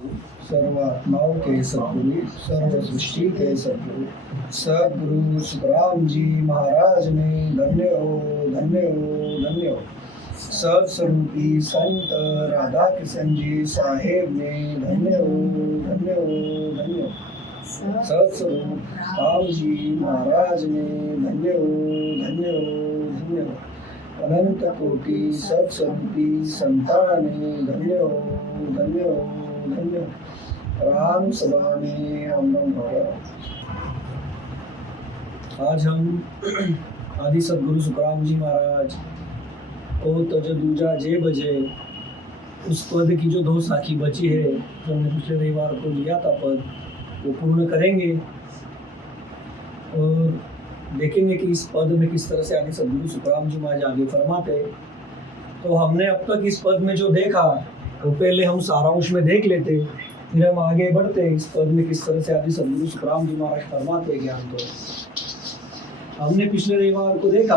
सर्वात्माओं के सद्गुरु, सर्व सृष्टि के सद्गुरु सद्गुरु सुखराम जी महाराज ने धन्य हो, धन्य हो, धन्य हो। सत्स्वरूपी संत राधा किशन जी साहेब ने धन्य हो, धन्य हो, धन्य हो। सत्स्वरूप राम जी महाराज ने धन्य हो, धन्य हो, धन्य हो। अनंत कोटि सत्स्वरूपी संतान ने धन्य हो, धन्य हो, धन्य हो। राम सभा में अमृत भरा। आज हम आदि सद्गुरु सुखराम जी महाराज ओ तज दूजा जे बजे उस पद की जो दो साखी बची है जो हमने पिछले रविवार को लिया था पद, वो पूर्ण करेंगे और देखेंगे कि इस पद में किस तरह से आदि सद्गुरु सुखराम जी महाराज आगे फरमाते हैं। तो हमने अब तक इस पद में जो देखा वो पहले हम सारांश में देख लेते, फिर हम आगे बढ़ते इस पद में किस तरह से आदि सद्गुरु सुखराम जी महाराज फरमाते हैं ज्ञान। तो हमने पिछले रविवार को देखा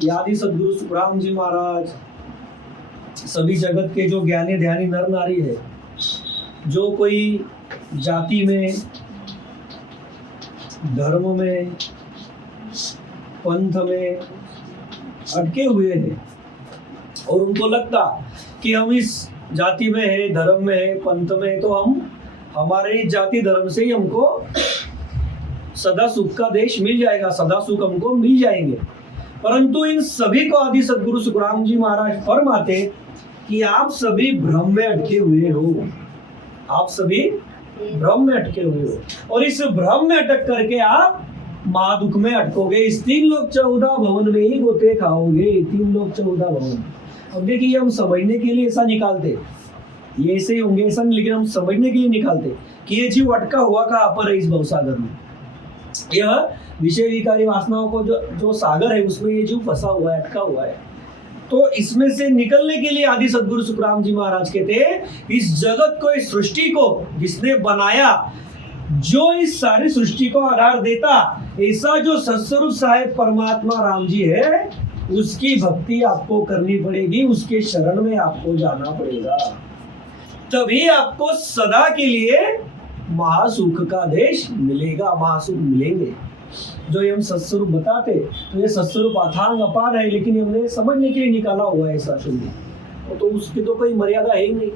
कि आदि सद्गुरु सुखराम जी महाराज सभी जगत के जो ज्ञानी ध्यानी नर नारी है, जो कोई जाति में, धर्म में, पंथ में अटके हुए हैं और उनको लगता कि हम इस जाति में है, धर्म में है, पंथ में है, तो हम हमारे जाति धर्म से ही हमको सदा सुख का देश मिल जाएगा, सदा सुख हमको मिल जाएंगे। परंतु इन सभी को आदि सद्गुरु सुखराम जी महाराज फरमाते कि आप सभी भ्रम में अटके हुए हो, आप सभी भ्रम में अटके हुए हो और इस भ्रम में अटक करके आप महादुख में अटकोगे। इस 3 लोक 14 भवन में ही गोते खाओगे, 3 लोक 14 भवन। अब देखिए हम समझने के लिए ऐसा निकालते, ये ऐसे ही होंगे ऐसा नहीं, लेकिन हम समझने के लिए निकालते कि ये जीव अटका हुआ कहाँ पर है इस भवसागर में। यह विषय विकारी वासनाओं को जो सागर है उसमें ये जीव फंसा हुआ है, अटका हुआ है। तो इसमें से निकलने के लिए आदि सद्गुरु सुखराम जी महाराज कहते इस जगत को, इस सृष्टि को जिसने बनाया, जो इस सारी सृष्टि को आधार देता, ऐसा जो सत्स्वरूप साहेब परमात्मा राम जी है, उसकी भक्ति आपको करनी पड़ेगी, उसके शरण में आपको जाना पड़ेगा, तभी आपको सदा के लिए महासुख का देश मिलेगा, महासुख मिलेंगे। जो ये हम सत्स्वरूप बताते तो ये सत्स्वरूप अथांग अपार है, लेकिन हमने समझने के लिए निकाला हुआ है ऐसा शून्य, तो उसकी तो कोई मर्यादा है ही नहीं।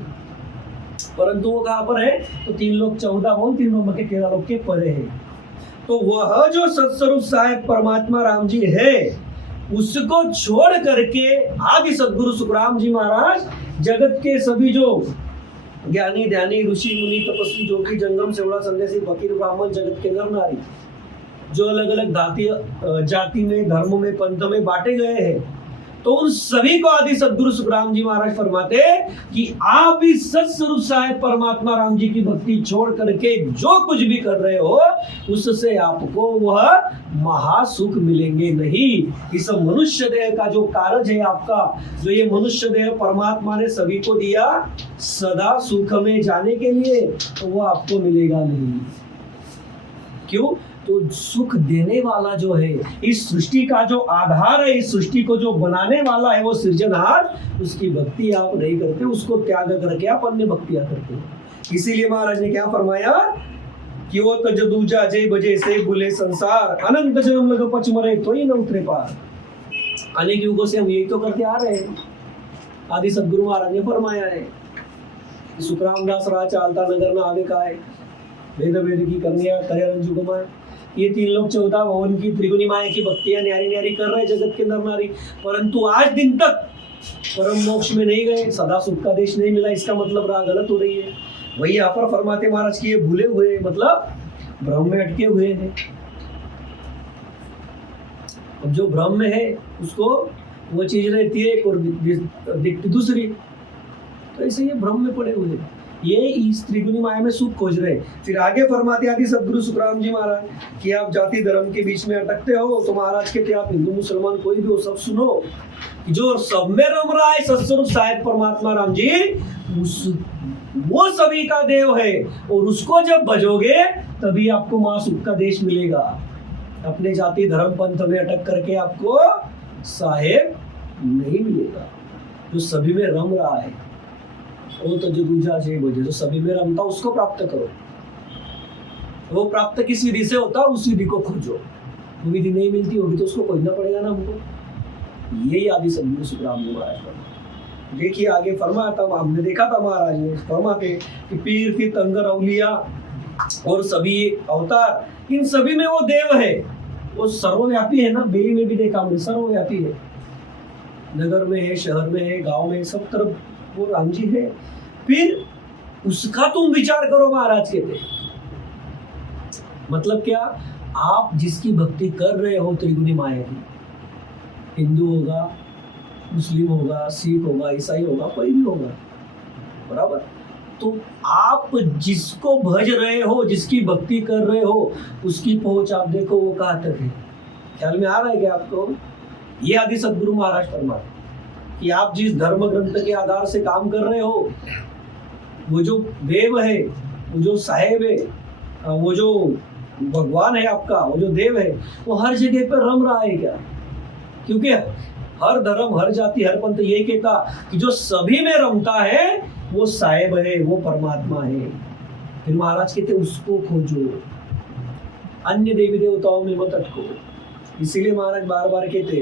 परंतु वो कहाँ पर है तो 3 लोक 14 भवन, 3 नंबर के 13 लोक के परे है। तो वह जो सत्स्वरूप साहेब परमात्मा राम जी है, उसको छोड़ करके आदि सद्गुरु सुखराम जी महाराज जगत के सभी जो ज्ञानी ध्यानी ऋषि मुनि तपस्वी जोगी जंगम सेवड़ा सन्यासी फकीर ब्राह्मण जगत के नर नारी जो अलग अलग जाति में, धर्म में, पंथ में बांटे गए हैं, तो उन सभी को आदि सद्गुरु सुखराम जी महाराज फरमाते कि आप इस सत्स्वरूप साहेब परमात्मा राम जी की भक्ति छोड़ करके जो कुछ भी कर रहे हो उससे आपको वह महासुख मिलेंगे नहीं। इस मनुष्य देह का जो कारज है आपका, जो ये मनुष्य देह परमात्मा ने सभी को दिया सदा सुख में जाने के लिए, तो वो आपको मिलेगा नहीं। क्यों? तो सुख देने वाला जो है, इस सृष्टि का जो आधार है, इस सृष्टि को जो बनाने वाला है वो सृजनहार, उसकी भक्ति आप नहीं करते, उसको त्याग करके आप अन्य भक्तियां करते हो। इसीलिए महाराज ने क्या फरमाया कि वो तज दूजा जय बजे से भूले संसार, अनंत जन्म लग पच मरे तो ही न उतरे पार। अनेक युगों से हम यही तो करते आ रहे हैं। आदि सद्गुरु महाराज ने फरमाया है सुखराम दास राज चालता नगर में आगे का है, वेद वेद की कन्या करे रंजू कुमार, ये 3 लोक 14 भवन की त्रिगुणी माया की भक्तियां न्यारी न्यारी कर रहे जगत के नर नारी, परंतु आज दिन तक परम मोक्ष में नहीं गए, सदा सुख का देश नहीं मिला। इसका मतलब राह गलत हो रही है। वही यहाँ पर फरमाते महाराज की ये भूले हुए, मतलब भ्रम में अटके हुए हैं। अब जो भ्रम में है उसको वो चीज रहती है और दिखती दूसरी, तो ऐसे ये भ्रम में पड़े हुए हैं, ये इस त्रिगुणी माया में सुख खोज रहे। फिर आगे फरमाते आदि सद्गुरु सुखराम जी महाराज कि आप जाति धर्म के बीच में अटकते हो, तो महाराज कहते आप हिंदू मुसलमान कोई भी हो, सब सुनो कि जो सब में रम रहा है सत्स्वरूप साहेब परमात्मा राम जी, वो सभी का देव है और उसको जब भजोगे तभी आपको महासुख का देश मिलेगा। अपने जाति धर्म पंथ में अटक करके आपको साहेब नहीं मिलेगा, जो सभी में रम रहा है। वो तो जो दूजा जे बजे जो सभी में रमता उसको प्राप्त करो। वो प्राप्त किस विधि से होता है, उस विधि को खोजो। वो विधि नहीं मिलती होगी तो उसको खोजना पड़ेगा ना हमको। यही आदि सदगुरु सुखराम जी महाराज का। देखिए आगे फरमाया था, हमने देखा था महाराज ने फरमाते कि पीर तीर्थ अंगर अवलिया और सभी अवतार, इन सभी में वो देव है। वो सर्वव्यापी है ना, बेली में भी देखा हमने, सर्वव्यापी है। नगर में है, शहर में है, गांव में, सब तरफ वो राम जी है। फिर उसका तुम विचार करो महाराज कहते। मतलब क्या, आप जिसकी भक्ति कर रहे हो त्रिगुणी माया की, हिंदू होगा, मुस्लिम होगा, सिख होगा, ईसाई होगा, कोई भी होगा, बराबर। तो आप जिसको भज रहे हो, जिसकी भक्ति कर रहे हो, उसकी पहुंच आप देखो वो कहाँ तक है। ख्याल में आ रहा है क्या आपको? ये आदि सदगुरु महाराज फरमाते कि आप जिस धर्म ग्रंथ के आधार से काम कर रहे हो, वो जो देव है, वो जो साहेब है, वो जो भगवान है आपका, वो जो देव है, वो हर जगह पर रम रहा है क्या? क्योंकि हर धर्म, हर जाति, हर पंथ ये कहता कि जो सभी में रमता है वो साहेब है, वो परमात्मा है। फिर महाराज कहते उसको खोजो, अन्य देवी देवताओं में मत अटको। इसीलिए महाराज बार बार कहते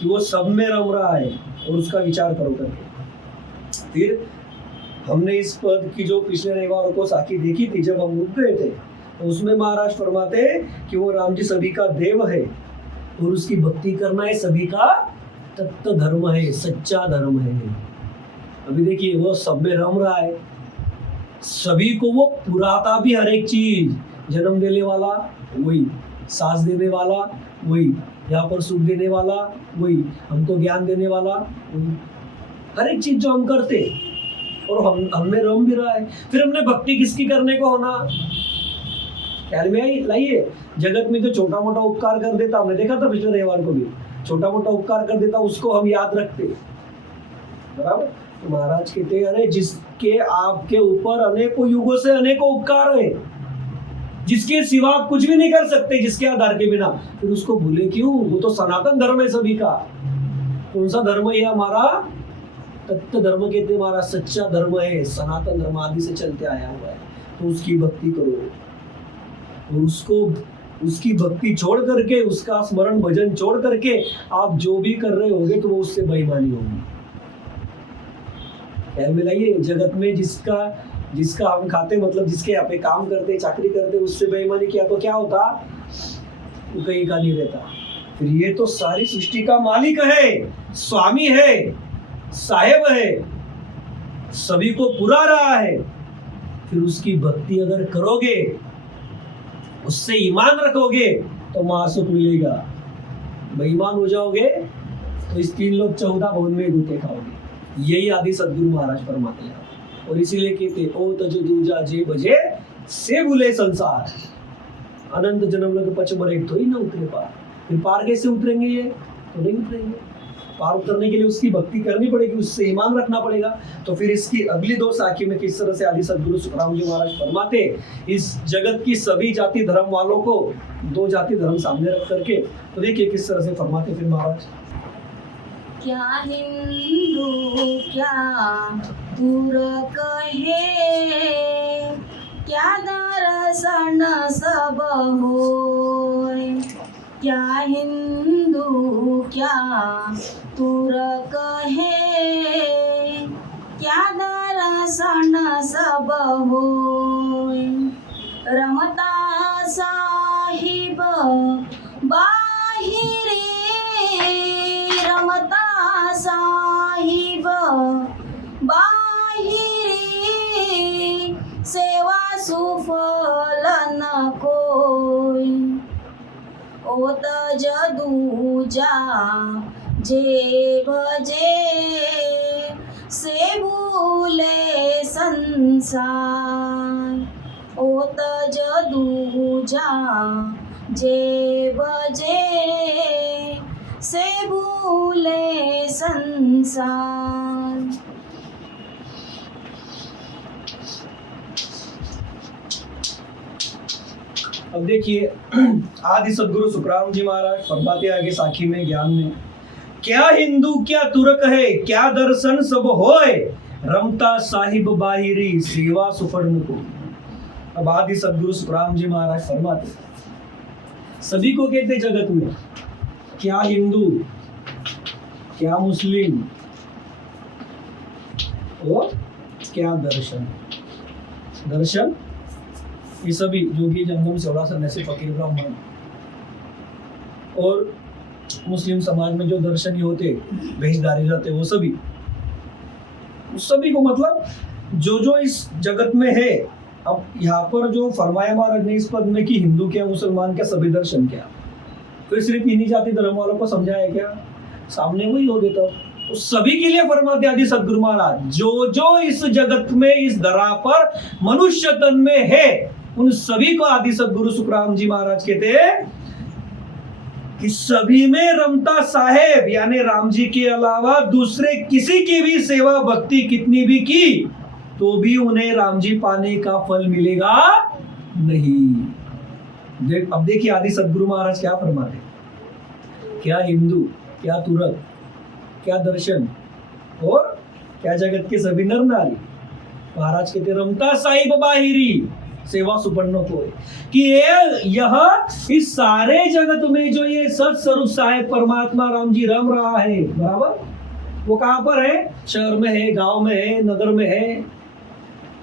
कि वो सब में रम रहा है और उसका विचार करो करके। फिर हमने इस पद की जो पिछले रविवार को साखी देखी थी, जब हम रुक गए थे, तो उसमें महाराज फरमाते कि वो राम जी सभी का देव है और उसकी भक्ति करना है सभी का तत्व धर्म है, सच्चा धर्म है। अभी देखिए वो सब में रम रहा है, सभी को वो पुराता भी, हर एक चीज, जन्म देने वाला वही, सांस देने वाला वही, यहाँ पर सुख देने वाला वही, हमको ज्ञान देने वाला वही, हर एक चीज जो हम करते और हम में रम भी रहा है। फिर हमने भक्ति किसकी करने को होना, ख्याल में लाइए। जगत में जो छोटा मोटा उपकार कर देता, हमने देखा था पिछले रविवार को भी, छोटा मोटा उपकार कर देता उसको हम याद रखते, बराबर। तो महाराज कहते हैं अरे जिसके आपके ऊपर अनेकों युगों से अनेकों उपकार है, जिसके सिवा आप कुछ भी नहीं कर सकते, जिसके आधार के बिना, फिर उसको भूले क्यों? वो तो सनातन धर्म है सभी का। कौन सा धर्म है हमारा? तत्व धर्म कहते हैं, हमारा सच्चा धर्म है, सनातन धर्म आदि से चलते आया हुआ है। तो उसकी भक्ति करो और उसको, उसकी भक्ति छोड़ करके, उसका स्मरण भजन छोड़ करके आप जो भी कर रहे होंगे तो वो उससे बेईमानी होगी। ख्याल में लाइए, जगत में जिसका हम खाते, मतलब जिसके यहाँ पे काम करते, चाकरी करते, उससे बेईमानी किया तो क्या होता? वो कहीं का नहीं रहता। फिर ये तो सारी सृष्टि का मालिक है, स्वामी है, साहेब है, सभी को पुरा रहा है। फिर उसकी भक्ति अगर करोगे, उससे ईमान रखोगे तो महासुख मिलेगा। बेईमान हो जाओगे तो इस 3 लोग 14 भवन में घुटे खाओगे। यही आदि सदगुरु महाराज फरमाते हैं। और इसीलिए कहते ओ तज दूजा जे बजे से भूले संसार, अनंत जन्म लग पच मरे तो ही न उतरे पार। फिर पार कैसे उतरेंगे? ये तो नहीं उतरेंगे। पार उतरने के लिए उसकी भक्ति करनी पड़ेगी, उससे ईमान रखना पड़ेगा। तो फिर इसकी अगली 2 साखी में किस तरह से आदि सदगुरु सुखराम जी महाराज फरमाते, इस जगत की सभी जाति धर्म वालों को 2 जाति धर्म सामने रख करके, तो देखिए किस तरह से फरमाते फिर महाराज। क्या हिंदू क्या तुरक है, क्या दर्शन सब होय। क्या हिंदू क्या तुरक है, क्या दर्शन सब होय। रमता साहिब बाहिरे, रमता साहिब बाहिरे, सेवा सुफल न कोई। ओ तज दूजा जे भजे, से भूले संसार। ओ तज दूजा जे भजे, से भूले संसार। अब देखिए आदि सदगुरु सुखराम जी महाराज फरमाते आगे साखी में, ज्ञान में, क्या हिंदू क्या तुरक है, क्या दर्शन सब होय। रमता साहिब बाहिरी सेवा सुपर्ण को। अब आदि सदगुरु सुखराम जी महाराज फरमाते, सभी को कहते जगत में, क्या हिंदू, क्या मुस्लिम और क्या दर्शन। दर्शन ये सभी जोगी जंगम सेवड़ा सन्यासी फकीर ब्राह्मण, और मुस्लिम समाज में जो दर्शनी होते भेषधारी रहते वो सभी, उस सभी को मतलब जो जो इस जगत में है। अब यहाँ पर जो फरमाया महाराज ने इस पद में कि हिंदू क्या, मुसलमान क्या, सभी दर्शन क्या, फिर सिर्फ इन्हीं जाति धर्म वालों को समझाया क्या? सामने वही हो गया। तो सभी के लिए फरमाते आदि सदगुरु महाराज, जो जो इस जगत में इस धरा पर मनुष्य तन में है, उन सभी को आदि सदगुरु सुखराम जी महाराज कहते हैं कि सभी में रमता साहेब यानी राम जी के अलावा दूसरे किसी की भी सेवा भक्ति कितनी भी की तो भी उन्हें राम जी पाने का फल मिलेगा नहीं। अब देखिए आदि सदगुरु महाराज क्या फरमाते, क्या हिंदू, क्या तुरक, क्या दर्शन और क्या जगत के सभी नर नारी। महाराज कहते रमता साहिब बाहिरी सेवा सुपर्ण को, कि यह इस सारे जगत में जो ये सत स्वरूप साहेब परमात्मा राम जी रम रहा है, बराबर, वो कहां पर है? शहर में है, गांव में है, नगर में है,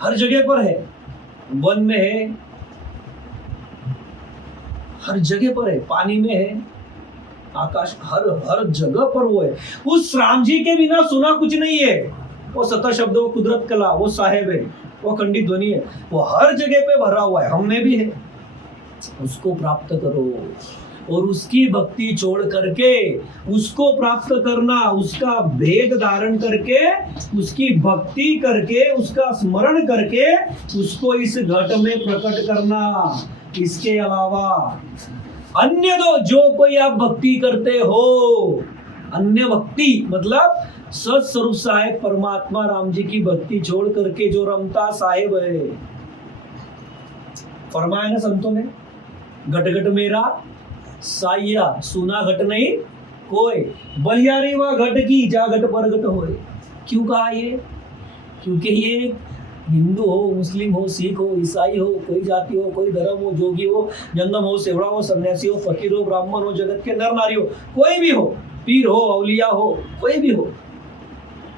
हर जगह पर है, वन में है, हर जगह पर है, पानी में है, आकाश, हर जगह पर वो है। उस राम जी के बिना सुना कुछ नहीं है। वो सता शब्द, वो कुदरत कला, वो साहेब है, वो खंडित ध्वनि है, वो हर जगह पे भरा हुआ है, हम में भी है। उसको प्राप्त करो और उसकी भक्ति छोड़ करके उसको प्राप्त करना, उसका भेद धारण करके, उसकी भक्ति करके, उसका स्मरण करके उसको इस घट में प्रकट करना। इसके अलावा अन्य जो कोई आप भक्ति करते हो, अन्य भक्ति मतलब सत स्वरूप साहेब परमात्मा राम जी की भक्ति छोड़ करके जो रमता साहेब है, फरमाया ना संतों ने, घट घट मेरा साइया सुना घट नहीं कोई, बलियारी व घट की जा घट परगट होए। क्यों कहा ये? क्योंकि ये हिंदू हो, मुस्लिम हो, सिख हो, ईसाई हो, कोई जाति हो, कोई धर्म हो, जोगी हो, जंगम हो, सेवड़ा हो, सन्यासी हो, फकीर हो, ब्राह्मण हो, जगत के नर नारी हो, कोई भी हो, पीर हो, औलिया हो, कोई भी हो,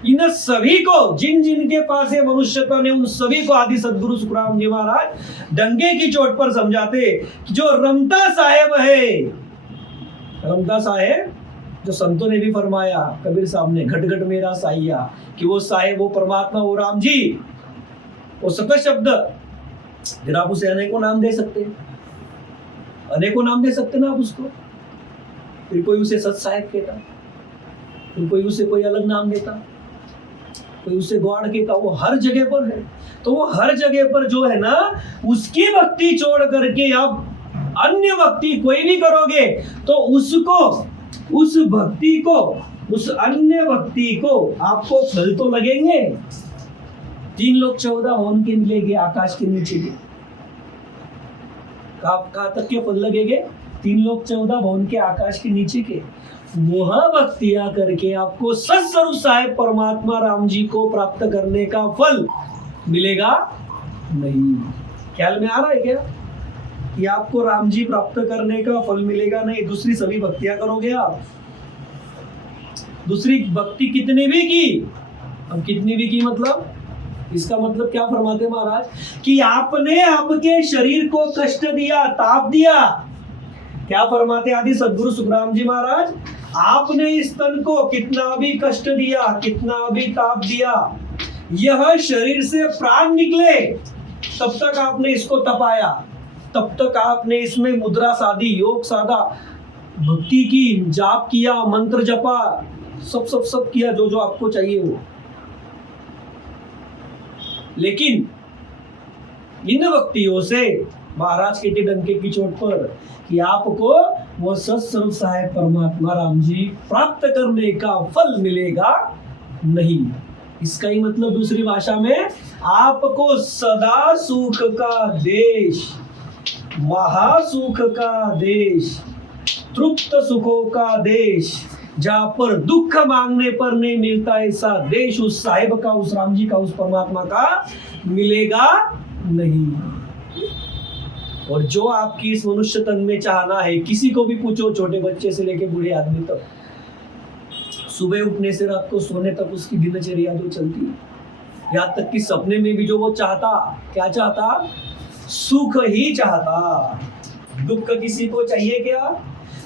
इन सभी को, जिन जिन के पास है मनुष्यता ने, उन सभी को आदि सदगुरु सुखराम जी महाराज डंगे की चोट पर समझाते कि जो रमता साहेब है, रमता साहेब जो संतों ने भी फरमाया, कबीर साहब ने, घट घट मेरा साइया, कि वो साहेब, वो परमात्मा, वो राम जी, वो सत शब्द। फिर आप उसे अनेकों नाम दे सकते, अनेकों नाम दे सकते ना आप उसको। फिर कोई उसे सत साहेब कहता, फिर कोई उसे कोई अलग नाम देता, कोई उसे गॉड कहता, वो हर जगह पर है। तो वो हर जगह पर जो है ना, उसकी भक्ति छोड़ करके आप अन्य भक्ति कोई भी करोगे तो उसको, उस भक्ति को, उस अन्य भक्ति को आपको फल तो लगेंगे। 3 लोग 14 होन के मिलेंगे आकाश के नीचे के, कहाँ तक के फल लगेंगे? 3 लोग 14 भवन के आकाश के नीचे के। वह भक्तियां करके आपको सत स्वरूप साहेब परमात्मा राम जी को प्राप्त करने का फल मिलेगा नहीं। ख्याल में आ रहा है क्या कि आपको राम जी प्राप्त करने का फल मिलेगा नहीं? दूसरी सभी भक्तियां करोगे आप, दूसरी भक्ति कितनी भी की, अब कितनी भी की मतलब, इसका मतलब क्या फरमाते महाराज कि आपने आपके शरीर को कष्ट दिया, ताप दिया। क्या फरमाते आदि सदगुरु सुखराम जी महाराज, आपने इस तन को कितना भी कष्ट दिया, कितना भी ताप दिया, यह शरीर से प्राण निकले तब तक आपने इसको तपाया, तब तक आपने इसमें मुद्रा साधी, योग साधा, भक्ति की, जाप किया, मंत्र जपा, सब किया जो जो आपको चाहिए वो। लेकिन इन भक्तियों से महाराज के डंके की चोट पर कि आपको वो सत स्वरूप साहेब परमात्मा राम जी प्राप्त करने का फल मिलेगा नहीं। इसका ही मतलब दूसरी भाषा में, आपको सदा सुख का देश, महासुख का देश, तृप्त सुखों का देश, जहां पर दुख मांगने पर नहीं मिलता ऐसा देश उस साहिब का, उस राम जी का, उस परमात्मा का मिलेगा नहीं। और जो आपकी इस मनुष्य तन में चाहना है, किसी को भी पूछो, छोटे बच्चे से लेके बूढ़े आदमी तक, सुबह उठने से रात को सोने तक उसकी दिनचर्या जो चलती है, यहाँ तक कि सपने में भी जो वो चाहता, क्या चाहता? सुख ही चाहता। दुख किसी को चाहिए क्या?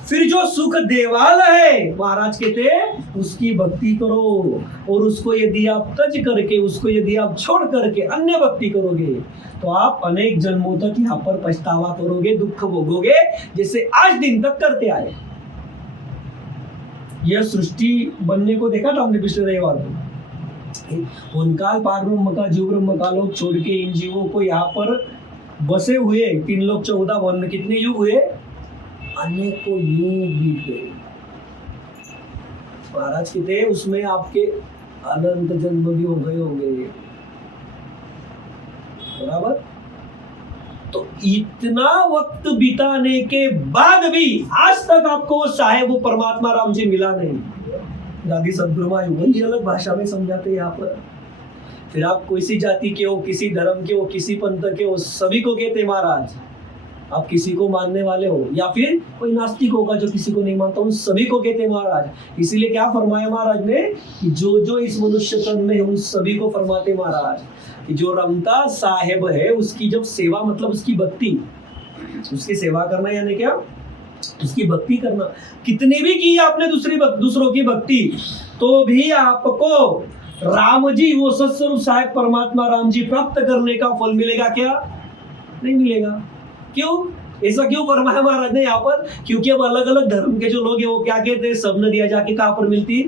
फिर जो सुख देवाल है, महाराज कहते उसकी भक्ति करो। और उसको यदि आप तज करके, उसको यदि आप छोड़ करके अन्य भक्ति करोगे तो आप अनेक जन्मों तक यहाँ पर पछतावा करोगे, दुख भोगोगे, जैसे आज दिन तक करते आए। यह सृष्टि बनने को देखा था हमने पिछले रविवार को। उनकाल पार ब्रह्म का, जीव ब्रह्म का लोग छोड़ के इन जीवों को यहाँ पर बसे हुए 3 लोग 14 वन, कितने युग हुए? अनेकों युग बीत गए। महाराज कहते उसमें आपके अनंत जन्म भी हो गए होंगे, बराबर। तो इतना वक्त बिताने के बाद भी आज तक आपको वो साहेब, वो परमात्मा राम जी मिला नहीं। दादी सदगुरु महाराज वही अलग भाषा में समझाते हैं यहाँ पर। फिर आप किसी जाति के हो, किसी धर्म के हो, किसी पंथ के हो, सभी को कहते महाराज। आप किसी को मानने वाले हो या फिर कोई नास्तिक होगा जो किसी को नहीं मानता, उन सभी को कहते महाराज। इसीलिए क्या फरमाया महाराज ने कि जो जो इस मनुष्य तन में है उन सभी को फरमाते महाराज कि जो रमता साहेब है उसकी जब सेवा, मतलब उसकी भक्ति, उसकी सेवा करना यानी क्या? उसकी भक्ति करना। कितनी भी की आपने दूसरों की भक्ति, तो भी आपको राम जी, वो सत्स्वरूप साहेब परमात्मा राम जी प्राप्त करने का फल मिलेगा क्या? नहीं मिलेगा। क्यों? ऐसा क्यों फरमाया महाराज ने यहाँ पर? क्योंकि अब अलग अलग धर्म के जो लोग हैं वो क्या कहते हैं? सब नदियां जाके कहाँ पर मिलती?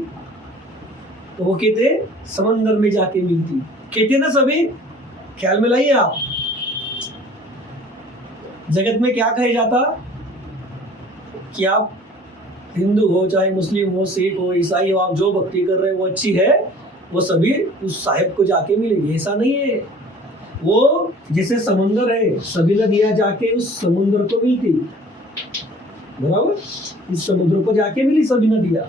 तो वो कहते समंदर में जाके मिलती, कहते ना सभी। ख्याल में लाइए आप, जगत में क्या कहा जाता कि आप हिंदू हो, चाहे मुस्लिम हो, सिख हो, ईसाई हो, आप जो भक्ति कर रहे हो वो अच्छी है, वो सभी उस साहिब को जाके मिलेगी। ऐसा नहीं है। वो जैसे समुंदर है, सभी नदियां जाके उस समुद्र को मिलती, बराबर। इस समुद्र को जाके मिली सभी नदियां।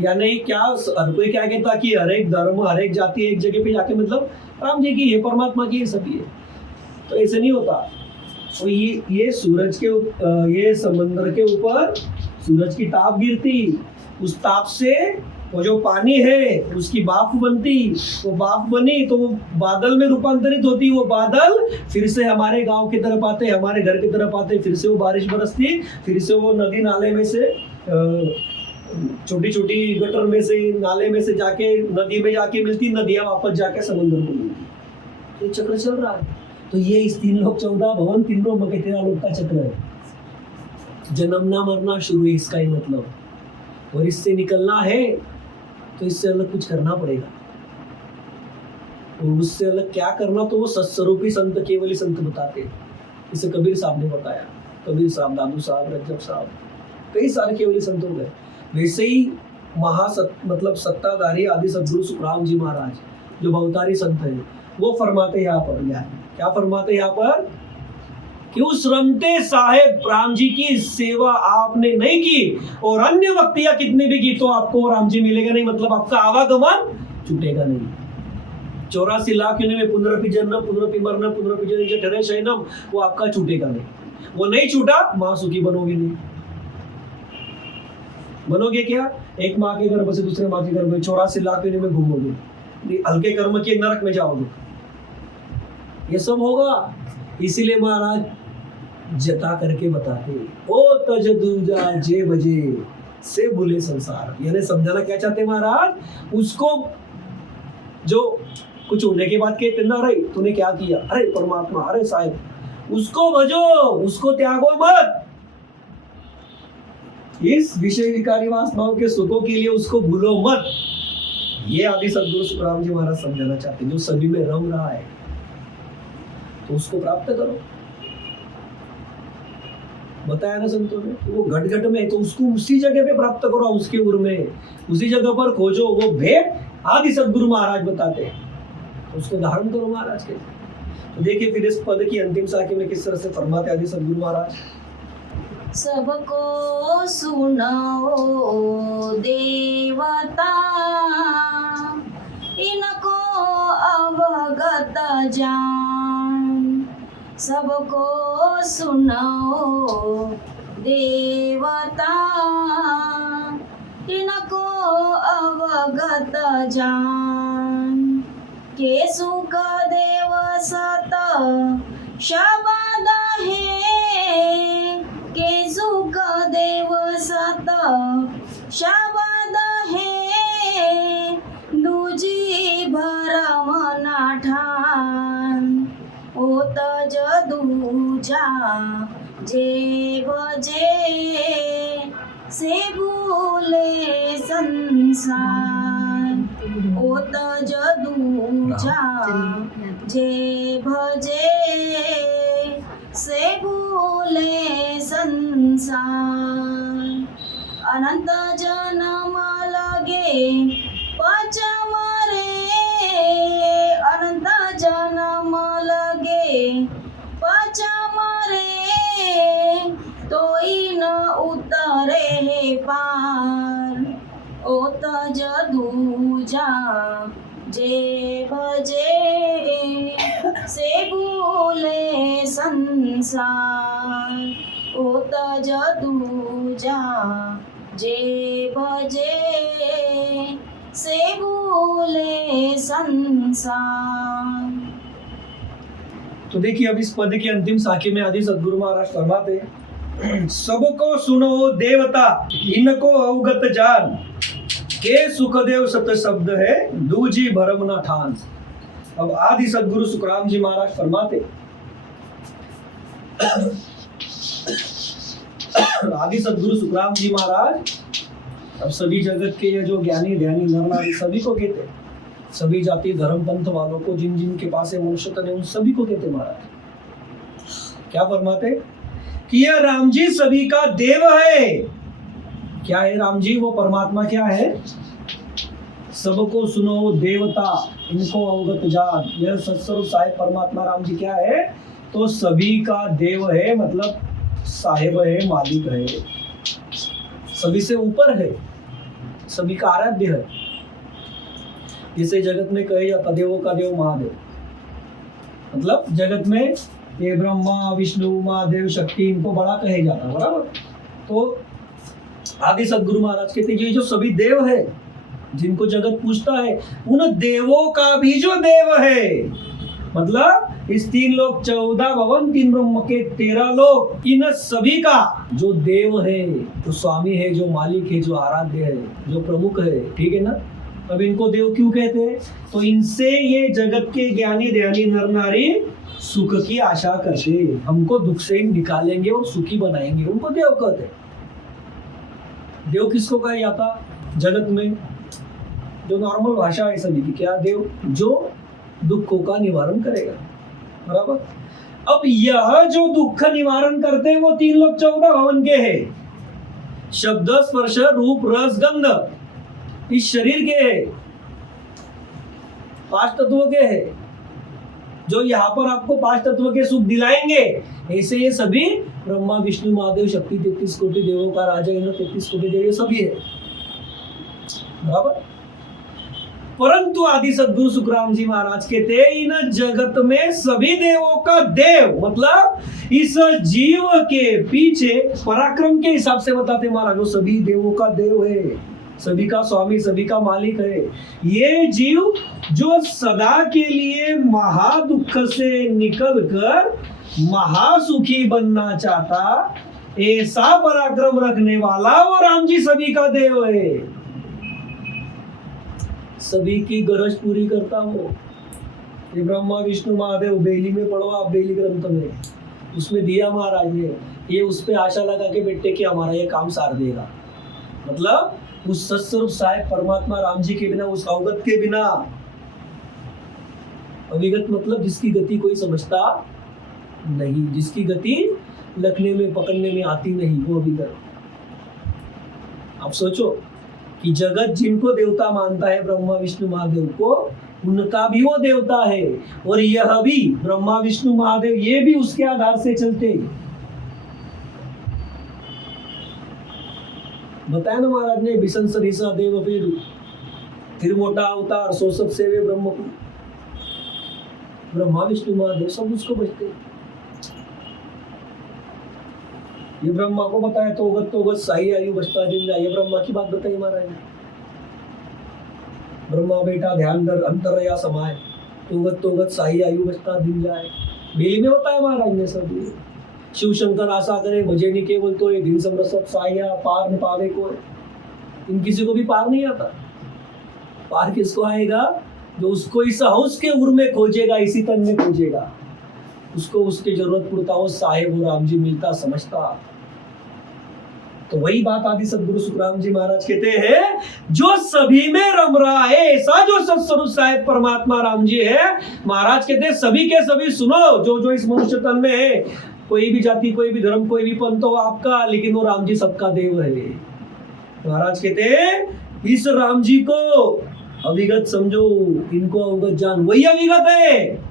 यानी क्या हर कोई क्या कहता कि हर एक धर्म, हर एक जाति एक जगह पे जाके, मतलब राम जी की है, परमात्मा की है, सभी है। तो ऐसे नहीं होता। तो ये सूरज के, ये समंदर के ऊपर सूरज की ताप गिरती, उस ताप से वो जो पानी है उसकी भाप बनती, वो भाप बनी तो वो बादल में रूपांतरित होती, वो बादल फिर से हमारे गांव की तरफ आते, हमारे घर की तरफ आते, फिर से वो बारिश बरसती, फिर से वो नदी नाले में से, छोटी छोटी गटर में से, नाले में से जाके नदी में जाके मिलती, नदियां वापस जाके समुद्र को मिलती। ये चक्र चल रहा है। तो ये इस 3 लोक 14 भवन 3 लोक 13 लोक का चक्र है। जन्मना मरना शुरू है, इसका ही मतलब। और इससे निकलना है तो इससे अलग कुछ करना पड़ेगा। और उससे अलग क्या करना, तो वो सत्स्वरूपी संत, केवली संत बताते हैं। इसे कबीर साहब ने बताया। कबीर साहब, दादू साहब, रज्जब साहब, कई सारे केवली संत हो गए। वैसे ही मतलब सत्ताधारी आदि सदगुरु सुखराम जी महाराज जो भवतारी संत है, वो फरमाते यहाँ पर, क्या फरमाते यहाँ पर कि उस रमते साहेब राम जी की सेवा आपने नहीं की और अन्य भक्तियां कितनी भी की तो आपको राम जी मिलेगा नहीं, मतलब आपका आवागमन छूटेगा नहीं। 84 लाख योनि में पुनरपि जन्म, पुनरपि मरण, पुनरपि जन्म ठहरे शयनम, वो आपका छूटेगा नहीं। वो नहीं छूटा, मां सुखी बनोगे नहीं। बनोगे क्या? एक माँ के गर्भ से दूसरे माँ के गर्भ में 84 लाख योनि में घूमोगे, हल्के कर्म के नरक में जाओगे। ये सब होगा। इसीलिए महाराज जता करके बताते, ओ तज दूजा जे बजे से भूले संसार। यानी समझाना क्या चाहते महाराज? उसको जो कुछ होने के बाद कहते ना, अरे तूने क्या किया, अरे परमात्मा, अरे साहिब, उसको भजो, उसको त्यागो मत। इस विषय विकारी वासनाओं के सुखों के लिए उसको भूलो मत। ये आदि सदगुरु सुखराम जी महाराज समझाना चाहते हैं। जो सभी में रम रहा है तो उसको प्राप्त करो। बताया ना संतों ने, वो घट घट में है तो उसको उसी जगह पे प्राप्त करो, उसके उर में, उसी जगह पर खोजो। वो भेंट आदि सदगुरु महाराज बताते हैं, तो उसको धारण करो महाराज के। तो देखिए फिर इस पद की अंतिम साखी में किस तरह से फरमाते आदि सदगुरु महाराज। सबको सुनाओ देवता, इनको अवगत जान। सबको सुनाओ देवता, इनको अवगत जान। के सुख देव सत शब्द है, के सुख देव सत शब्द है, दूजी भरम ना ठान। ओत दूजा जे बजे, से भूले संसार। ओत दूजा जे भजे, से भूले संसार। अनंत जन्म लगे पच मरे, अनंत जन्म लगे पच मरे, तोई न उतरे है पार। ओत दूजा जे भजे, से भूले संसार। ओत दूजा जे भजे, से भूले संसार। तो देखिए अब इस पद की अंतिम साखी में आदि सद्गुरु महाराज फरमाते हैं, सबको सुनो देवता, इनको अवगत जान। के सुखदेव सत शब्द है, दूजी भरम न ठान। अब आदि सद्गुरु सुखराम जी महाराज फरमाते, आदि सद्गुरु सुखराम जी महाराज अब सभी जगत के ये जो ज्ञानी ध्यानी नर नारी सभी को कहते, सभी जाति धर्म पंथ वालों को, जिन जिन के पास है मनुष्य तन है, उन सभी को कहते महाराज। क्या फरमाते कि यह राम जी सभी का देव है। क्या है राम जी? वो परमात्मा क्या है? सबको सुनो देवता, इनको अवगत जान। यह सत्स्वरूप साहेब परमात्मा राम जी क्या है? तो सभी का देव है, मतलब साहेब है, मालिक है, सभी से ऊपर है, सभी का आराध्य है। जिसे जगत में कहे जाता देवों का देव महादेव, मतलब जगत में ये ब्रह्मा विष्णु महादेव शक्ति इनको बड़ा कहे जाता, बराबर। तो आदि सद्गुरु महाराज कहते ये जो सभी देव है, जिनको जगत पूछता है, उन देवों का भी जो देव है, मतलब इस 3 लोक 14 भवन 3 ब्रह्म के 13 लोक, इन सभी का जो देव है, जो स्वामी है, जो मालिक है, जो आराध्य है, जो प्रमुख है, ठीक है ना। अब इनको देव क्यों कहते हैं? तो इनसे ये जगत के ज्ञानी ध्यानी नर नारी सुख की आशा करते, हमको दुख से निकालेंगे और सुखी बनाएंगे, उनको देव कहते हैं। देव किसको कहा जाता जगत में? जो नॉर्मल भाषा है सभी की, क्या देव? जो दुखों का निवारण करेगा, बराबर। अब यह जो दुख निवारण करते हैं वो 3 लोक 14 भवन के हैं, शब्द स्पर्श रूप रस गंध, इस शरीर के है, 5 तत्वों के है, जो यहाँ पर आपको 5 तत्व के सुख दिलाएंगे। ऐसे ये सभी ब्रह्मा विष्णु महादेव शक्ति 33 कोटि देवों का राजा, इन 33 कोटि देव सभी है, बराबर। परंतु आदि सद्गुरु सुखराम जी महाराज कहते इन जगत में सभी देवों का देव, मतलब इस जीव के पीछे पराक्रम के हिसाब से बताते महाराज, वो सभी देवों का देव है, सभी का स्वामी, सभी का मालिक है। ये जीव जो सदा के लिए महादुख से निकलकर महासुखी बनना चाहता, ऐसा पराक्रम रखने वाला वो राम जी सभी का देव है। सभी की गरज पूरी करता वो। ये ब्रह्मा विष्णु महादेव बेली में पढ़ो आप, बेली ग्रंथ में, उसमें दिया महाराज ने, ये उस पे आशा लगा के बैठे कि हमारा ये काम सार देगा, मतलब उस सत्स्वरूप साहेब परमात्मा राम जी के बिना, उस अवगत के बिना। अविगत मतलब जिसकी गति कोई समझता नहीं, जिसकी गति लखने में पकड़ने में आती नहीं, वो अविगत। आप सोचो कि जगत जिनको देवता मानता है ब्रह्मा विष्णु महादेव को, उनका भी वो देवता है, और यह भी ब्रह्मा विष्णु महादेव ये भी उसके आधार से चलते। बताया ना महाराज ने, भीषण सरिसा देव फिर मोटा अवतार, सो सब सेवे ब्रह्म को। ब्रह्मा विष्णु महादेव सब उसको बचते। ये ब्रह्मा को बताया तो साई आयु बचता दिन जाए, ये ब्रह्मा की बात बताई महाराज ने। ब्रह्मा बेटा ध्यान दर अंतर या समाय, तोगत साई आयु बचता दिन जाए। बेली में होता है महाराज ने सब ये। शिव शंकर आशा करे भजे नहीं केवल तो ये दिन समरसत साया पार न पावे को। इन किसी को भी पार नहीं आता। पार किसको आएगा? जो उसको इस हंस के उर में खोजेगा, इसी तन में खोजेगा, उसको उसकी जरूरत पड़ता हो साहेब वो राम जी मिलता समझता। तो वही बात आदि सदगुरु सुखराम जी महाराज कहते हैं, जो सभी में रम रहा है, ऐसा जो सत्स्वरूप साहेब परमात्मा राम जी है। महाराज कहते हैं सभी के सभी सुनो, जो जो इस मनुष्य तन में है, कोई भी जाति, कोई भी धर्म, कोई भी पंथ हो आपका, लेकिन वो राम जी सबका देव है। महाराज कहते हैं इस राम जी को अविगत समझो, इनको अवगत जान। वही अविगत है।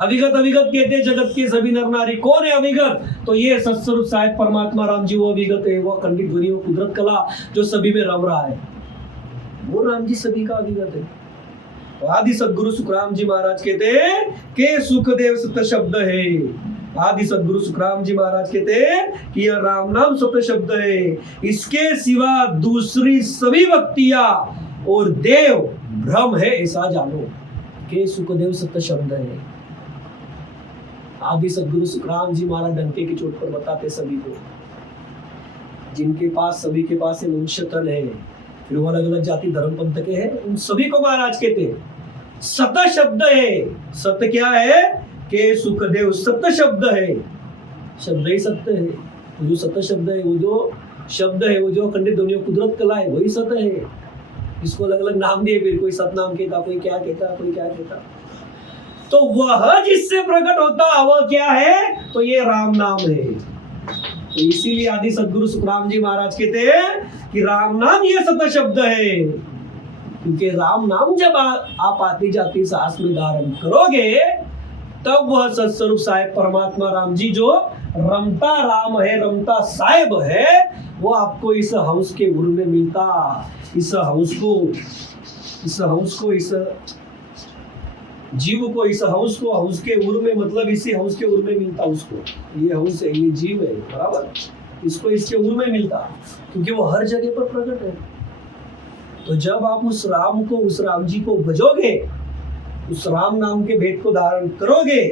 अविगत कहते हैं जगत के सभी नर नारी। कौन है अविगत? तो ये सत्स्वरूप साहेब परमात्मा राम जी वो अविगत है। वो अखंडित ध्वनि, वो कुदरत कला जो सभी में रम रहा है, वो राम जी सभी का अविगत है। तो आदि सदगुरु सुखराम जी महाराज कहते हैं के सुखदेव सत्य शब्द है। आदि सदगुरु सुखराम जी महाराज कहते हैं कि यह राम नाम सत्य शब्द है, इसके सिवा दूसरी सभी भक्तियां और देव भ्रम है, ऐसा जानो। के सुखदेव सत्य शब्द है। आदि सदगुरु सुखराम जी महाराज डंके की चोट पर बताते सभी को, जिनके पास सभी के पास मनुष्य तन है, फिर वो अलग अलग जाति धर्म पंथ के हैं, उन सभी को महाराज कहते हैं सत्य शब्द है। सत्य क्या है? के सुखदेव सत्य शब्द है। शब्द ही सत्य है। वो जो सत्य शब्द है, वो जो शब्द है, वो जो अखंडित दुनिया कुदरत कला है, वही सत्य है। इसको अलग अलग नाम दिए, फिर कोई सतनाम कहता, कोई क्या कहता, कोई क्या कहता। तो वह जिससे प्रकट होता वह क्या है? तो ये राम नाम है। तो इसीलिए आदि सदगुरु सुखराम जी महाराज कहते हैं कि राम नाम ये सत्य शब्द है। क्योंकि राम नाम जब आप आती जाती सांस में धारण करोगे, तब वह सत्स्वरूप साहेब परमात्मा राम जी जो रमता राम है, रमता साहेब है, वो आपको इस हंस के उर में मिलता। इस हंस को इस जीव को, इस हंस के उर में, मतलब इसी हंस के उर में मिलता उसको। ये हंस है, ये जीव है, बराबर, इसको इसके उर में मिलता, क्योंकि वो हर जगह पर प्रकट है। तो जब आप उस राम को, उस राम जी को भजोगे, उस राम नाम के भेद को धारण करोगे,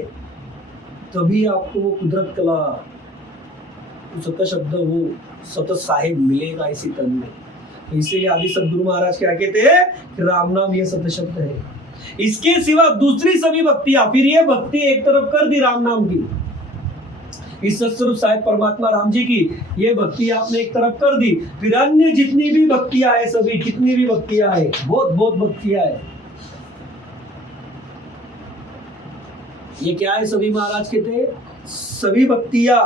तभी आपको वो कुदरत कला, सत्य शब्द, वो सत्य साहिब मिलेगा इसी तन में। तो इसीलिए आदि सदगुरु महाराज क्या कहते हैं कि राम नाम ये सत्य शब्द है। इसके सिवा दूसरी सभी भक्तियां, फिर ये भक्ति एक तरफ कर दी राम नाम की, इस सत्स्वरूप साहेब परमात्मा राम जी की ये भक्ति आपने एक तरफ कर दी, फिर अन्य जितनी भी भक्तियां है, सभी जितनी भी भक्तियां है, बहुत भक्तियां है, ये क्या है? सभी महाराज कहते हैं सभी भक्तियां,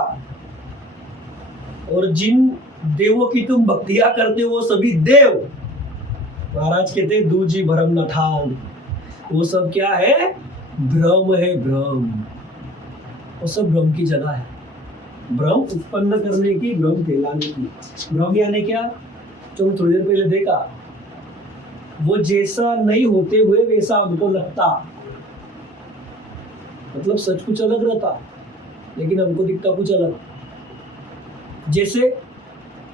और जिन देवों की तुम भक्तियां करते हो वो सभी देव। महाराज कहते हैं दूजी भरम न ठान, वो सब क्या है? भ्रम है, भ्रम। वो सब भ्रम की जगह है। भ्रम उत्पन्न करने की, भ्रम फैलाने की। भ्रम यानी क्या? जो हम थोड़ी देर पहले देखा, वो जैसा नहीं होते हुए वैसा हमको लगता, मतलब सच कुछ अलग रहता लेकिन हमको दिखता कुछ अलग। जैसे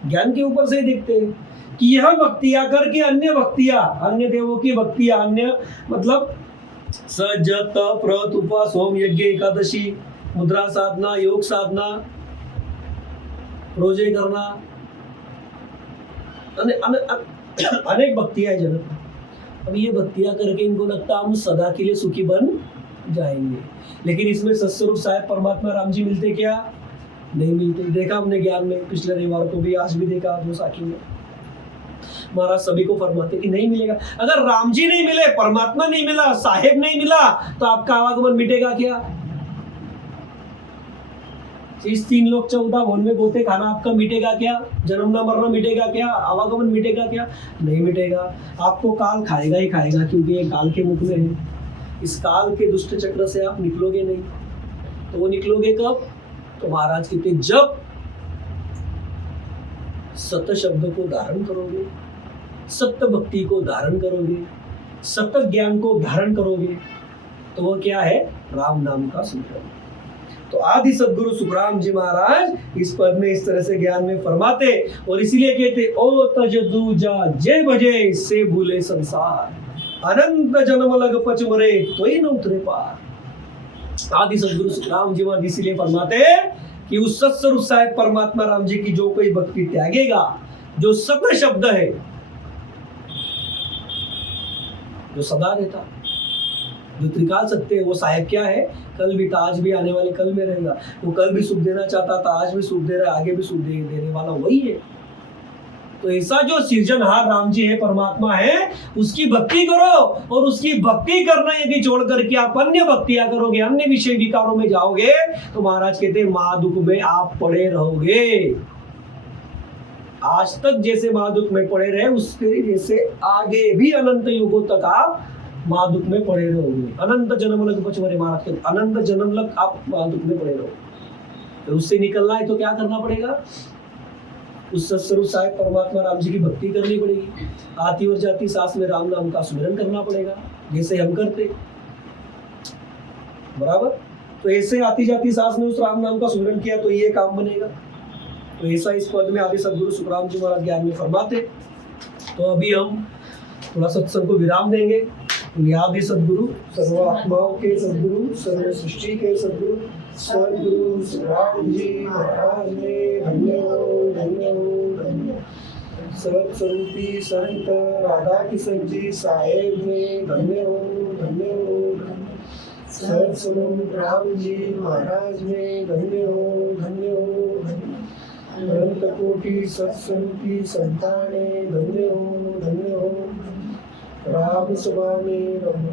ज्ञान के ऊपर से ही देखते हैं कि यह भक्तियां करके अन्य भक्तियां, अन्य देवों की भक्तियां, अन्य मतलब सज तप व्रत उपवास होम यज्ञ एकादशी मुद्रा साधना योग साधना रोजे करना, अनेक भक्तियां है जगत में। अब ये भक्तियां करके इनको लगता हम सदा के लिए सुखी बन जाएंगे, लेकिन इसमें सत्स्वरूप साहेब परमात्मा राम जी मिलते क्या? नहीं मिलते। देखा हमने ज्ञान में, पिछले रविवार को भी, आज भी देखा जो साखी में महाराज सभी को फरमाते कि नहीं मिलेगा। अगर राम जी नहीं मिले, परमात्मा नहीं मिला, साहेब नहीं मिला, तो आपका आवागमन मिटेगा क्या? इस 3 लोक 14 भवन में गोते खाना आपका मिटेगा क्या? जन्मना मरना मिटेगा क्या? आवागमन मिटेगा क्या? नहीं मिटेगा। आपको काल खाएगा ही खाएगा, क्योंकि ये काल के मुख में है। इस काल के दुष्ट चक्र से आप निकलोगे नहीं। तो वो निकलोगे कब? तो महाराज कहते जब सत्य शब्द को धारण करोगे, सत्य भक्ति को धारण करोगे, सत्य ज्ञान को धारण करोगे, तो वो क्या है? राम नाम का सुमिरन। तो आदि सद्गुरु सुखराम जी महाराज इस पद में इस तरह से ज्ञान में फरमाते और इसीलिए कहते ओ तज दूजा जे भजे से भूले संसार, अनंत जन्म लग पच मरे तो ही न उतरे पार। आदि सद्गुरु सुखराम जी महाराज इसीलिए फरमाते कि उस सत्स्वरूप साहेब परमात्मा राम जी की जो कोई भक्ति त्यागेगा, जो सत्य शब्द है, जो सदा रहता, जो त्रिकाल सत्य है, वो साहेब क्या है? कल भी था, आज भी, आने वाले कल में रहेगा। वो कल भी सुख देना चाहता था, आज भी सुख दे रहा है, आगे भी सुख देने वाला वही है। तो ऐसा जो सृजनहार राम जी है, परमात्मा है, उसकी भक्ति करो। और उसकी भक्ति करना यदि छोड़ करके आप अन्य भक्तियां करोगे, अन्य विषय विकारों में जाओगे, तो महाराज कहते हैं महादुख में आप पड़े रहोगे। आज तक जैसे महादुख में पड़े रहे, उसके जैसे आगे भी अनंत युगों तक आप महादुख में पड़े रहोगे। अनंत जन्म लग पचमरे, महाराज कहते अनंत जन्म लग आप महादुख में पड़े रहोगे। तो उससे निकलना है तो क्या करना पड़ेगा? उस सत्स्वरूप साहेब परमात्मा राम जी की भक्ति करनी पड़ेगी। आती और जाती सांस में राम नाम का सुमिरन करना पड़ेगा, जैसे हम करते, बराबर। तो ऐसे आती जाती सांस में उस राम नाम का सुमिरन किया तो ये काम बनेगा। तो ऐसा इस पद में आदि सद्गुरु सुखराम जी महाराज ज्ञान में फरमाते। तो अभी हम थोड़ा सत्संग को विराम देंगे। आदि सद्गुरु, सर्वात्माओं के सद्गुरु, सर्व सृष्टि के सद्गुरु, सद्गुरु सुखराम जी महाराज ने धन्य हो, धन्य हो, धन्य। सत्स्वरूपी संत राधा किशन जी साहेब ने धन्य हो, धन्य हो, धन्य। सत्स्वरूप राम जी महाराज ने धन्य हो, धन्य हो, धन्य। अनंत कोटि सत्स्वरूपी संताने धन्य हो, धन्य हो। राम स्वामी रम